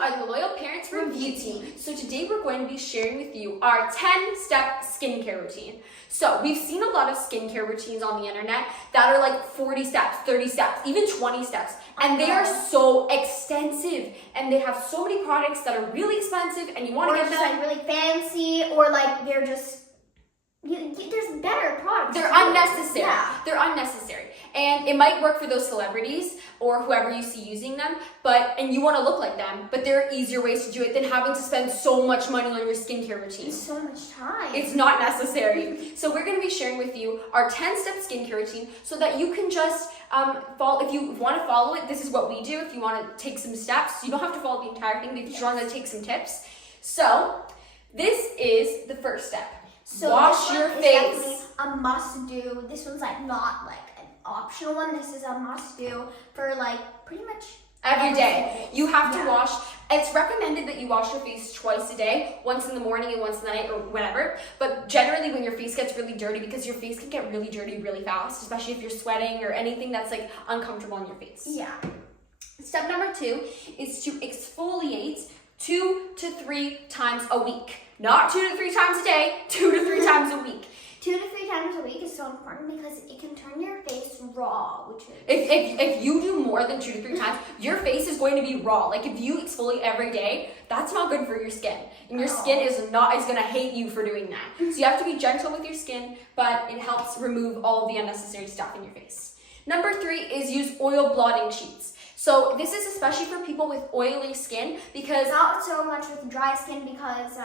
are the Loyal Parents Review Team. So today we're going to be sharing with you our 10-step skincare routine. So we've seen a lot of skincare routines on the internet that are like 40 steps, 30 steps, even 20 steps. And they are so extensive and they have so many products that are really expensive and you want to get them. Like really fancy, or like they're just, there's better products. They're unnecessary. Yeah. They're unnecessary. And it might work for those celebrities or whoever you see using them, and you want to look like them, but there are easier ways to do it than having to spend so much money on your skincare routine. It's so much time. It's not necessary. So we're going to be sharing with you our 10-step skincare routine so that you can just follow. If you want to follow it, this is what we do. If you want to take some steps, you don't have to follow the entire thing, but if you want to take some tips. So this is the first step. So wash your face. A must do. This one's like not like an optional one. This is a must do for like pretty much every day. You have to wash. It's recommended that you wash your face twice a day, once in the morning and once in the night or whatever. But generally when your face gets really dirty, because your face can get really dirty really fast, especially if you're sweating or anything that's like uncomfortable on your face. Yeah. Step number 2 is to exfoliate 2 to 3 times a week. Not 2 to 3 times a day, 2 to 3 times a week. 2 to 3 times a week is so important because it can turn your face raw, which is... If you do more than 2 to 3 times, your face is going to be raw. Like if you exfoliate every day, that's not good for your skin. And your skin is going to hate you for doing that. So you have to be gentle with your skin, but it helps remove all of the unnecessary stuff in your face. Number 3 is use oil blotting sheets. So this is especially for people with oily skin because... Not so much with dry skin because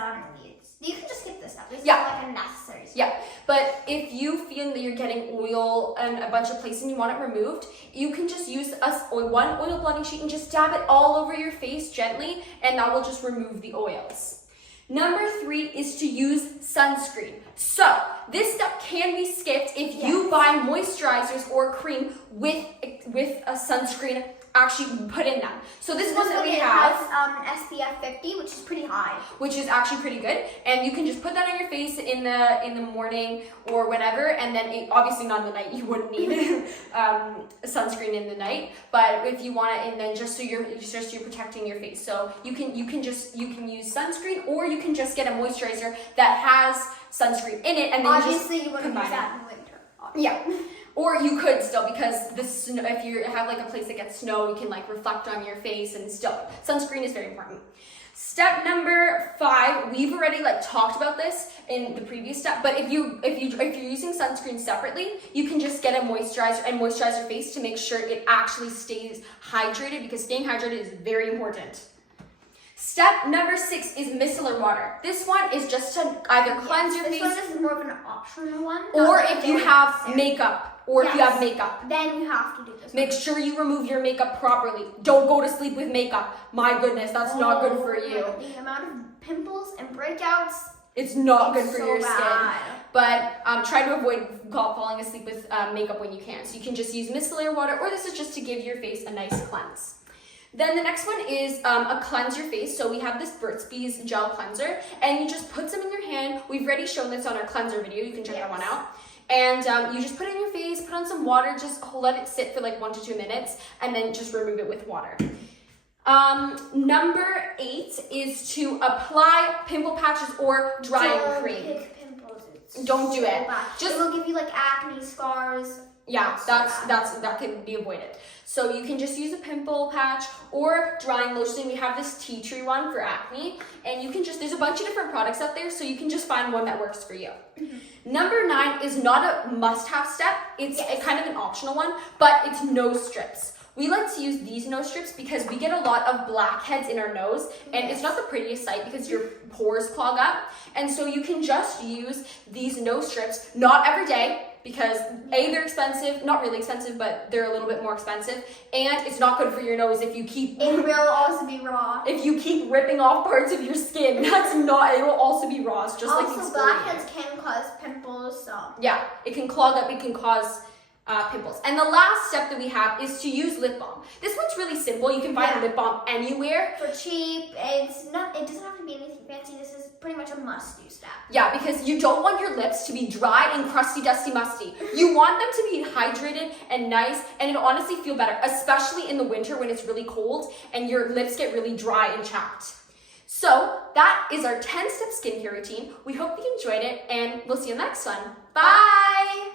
you can just skip this stuff. This is like a necessary stuff. Yeah, but if you feel that you're getting oil in a bunch of places and you want it removed, you can just use one oil blotting sheet and just dab it all over your face gently, and that will just remove the oils. Number 3 is to use sunscreen. So this step can be skipped if you buy moisturizers or cream with a sunscreen actually put in them. So this one that we have has SPF 50, which is pretty high. Which is actually pretty good, and you can just put that on your face in the morning or whatever, and then obviously not in the night. You wouldn't need sunscreen in the night, but if you want it, and then just so you're protecting your face. So you can use sunscreen, or you can just get a moisturizer that has sunscreen in it, and then obviously you wouldn't use that in winter. Yeah. Or you could still, because if you have like a place that gets snow, you can like reflect on your face, and still sunscreen is very important. Step number 5, we've already like talked about this in the previous step, but if you're using sunscreen separately, you can just get a moisturizer and moisturize your face to make sure it actually stays hydrated, because staying hydrated is very important. Step number 6 is micellar water. This one is just to either cleanse your face. This one is more of an optional one. Or if you have makeup. Or if you have makeup. Then you have to do this. Make sure you remove your makeup properly. Don't go to sleep with makeup. My goodness, that's not good for you. The amount of pimples and breakouts. It's not good for your bad. skin. But try to avoid falling asleep with makeup when you can. So you can just use micellar water, or this is just to give your face a nice cleanse. Then the next one is a cleanse your face. So we have this Burt's Bees gel cleanser, and you just put some in your hand. We've already shown this on our cleanser video. You can check that one out. And you just put it in your face, put on some water, just let it sit for like 1 to 2 minutes, and then just remove it with water. Number 8 is to apply pimple patches or drying cream. Pick pimples. Don't do it. It will give you like acne scars. Yeah, that can be avoided. So you can just use a pimple patch or drying lotion. We have this tea tree one for acne, and you can there's a bunch of different products out there, so you can just find one that works for you. Number 9 is not a must-have step. It's kind of an optional one, but it's nose strips. We like to use these nose strips because we get a lot of blackheads in our nose, and it's not the prettiest sight because your pores clog up. And so you can just use these nose strips, not every day, because A, they're expensive, not really expensive, but they're a little bit more expensive, and it's not good for your nose if you keep... It will also be raw. If you keep ripping off parts of your skin, it will also be raw. It's just also, like exfoliating. blackheads can cause pimples, so... Yeah, it can clog up, it can cause pimples. And the last step that we have is to use lip balm. This one's really simple. You can find lip balm anywhere. For cheap, it doesn't have to be anything fancy. This is pretty much a must-do step. Yeah, because you don't want your lips to be dry and crusty, dusty, musty. You want them to be hydrated and nice, and it'll honestly feel better, especially in the winter when it's really cold and your lips get really dry and chapped. So that is our 10-step skincare routine. We hope you enjoyed it, and we'll see you next one. Bye!